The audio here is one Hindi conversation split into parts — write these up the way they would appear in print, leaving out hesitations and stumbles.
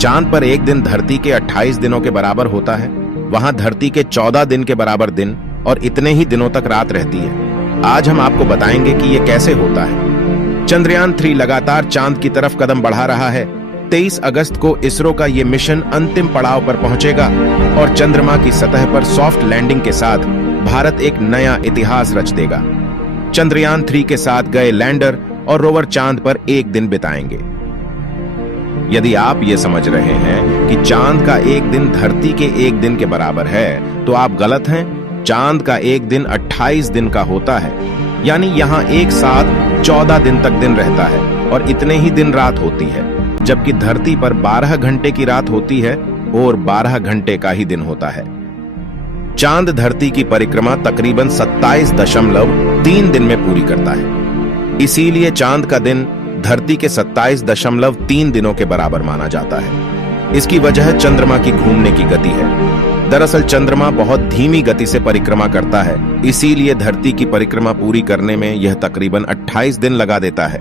चांद पर एक दिन धरती के 28 दिनों के बराबर होता है। वहां धरती के 14 दिन के बराबर दिन और इतने ही दिनों तक रात रहती है। आज हम आपको बताएंगे कि यह कैसे होता है। चंद्रयान 3 लगातार चांद की तरफ कदम बढ़ा रहा है। 23 अगस्त को इसरो का यह मिशन अंतिम पड़ाव पर पहुंचेगा और चंद्रमा की सतह पर सॉफ्ट लैंडिंग के साथ भारत एक नया इतिहास रच देगा। चंद्रयान 3 के साथ गए लैंडर और रोवर चांद पर एक दिन बिताएंगे। यदि आप ये समझ रहे हैं कि चांद का एक दिन धरती के एक दिन के बराबर है, तो आप गलत हैं। चांद का एक दिन 28 दिन का होता है, यानी यहाँ एक साथ 14 दिन तक दिन रहता है और इतने ही दिन रात होती है, जबकि धरती पर 12 घंटे की रात होती है और 12 घंटे का ही दिन होता है। चांद धरती की परिक्रमा तकरीबन 27.3 दिन में पूरी करता है। इसीलिए चांद का दिन धरती के 27.3 दिनों के बराबर माना जाता है। इसकी वजह चंद्रमा की घूमने की गति है। दरअसल चंद्रमा बहुत धीमी गति से परिक्रमा करता है, इसीलिए धरती की परिक्रमा पूरी करने में यह तकरीबन 28 दिन लगा देता है।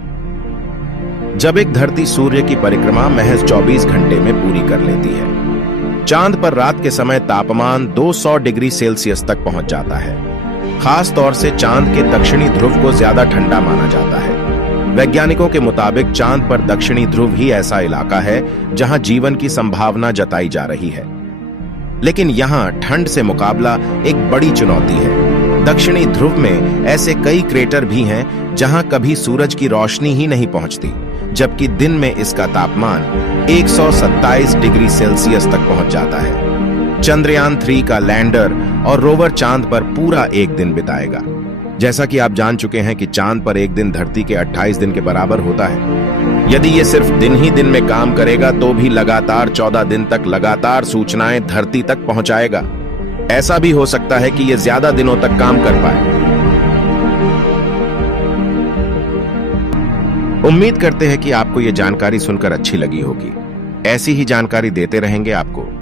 जब एक धरती सूर्य की परिक्रमा महज 24 घंटे में पूरी कर लेती है। चांद पर रात के समय तापमान 200 डिग्री सेल्सियस तक पहुंच जाता है। खास तौर से चांद के दक्षिणी ध्रुव को ज्यादा ठंडा माना जाता है। वैज्ञानिकों के मुताबिक चांद पर दक्षिणी ध्रुव ही ऐसा इलाका है जहां जीवन की संभावना जताई जा रही है। लेकिन यहां ठंड से मुकाबला एक बड़ी चुनौती है। दक्षिणी ध्रुव में ऐसे कई क्रेटर भी हैं जहां कभी सूरज की रोशनी ही नहीं पहुंचती, जबकि दिन में इसका तापमान 127 डिग्री सेल्सियस तक पहुंच जाता है। चंद्रयान 3 का लैंडर और रोवर चांद पर पूरा एक दिन बिताएगा। जैसा कि आप जान चुके हैं कि चांद पर एक दिन धरती के 28 दिन के बराबर होता है। यदि ये सिर्फ दिन ही दिन में काम करेगा तो भी लगातार 14 दिन तक लगातार सूचनाएं धरती तक पहुंचाएगा। ऐसा भी हो सकता है कि ये ज्यादा दिनों तक काम कर पाए। उम्मीद करते हैं कि आपको ये जानकारी सुनकर अच्छी लगी होगी। ऐसी ही जानकारी देते रहेंगे आपको।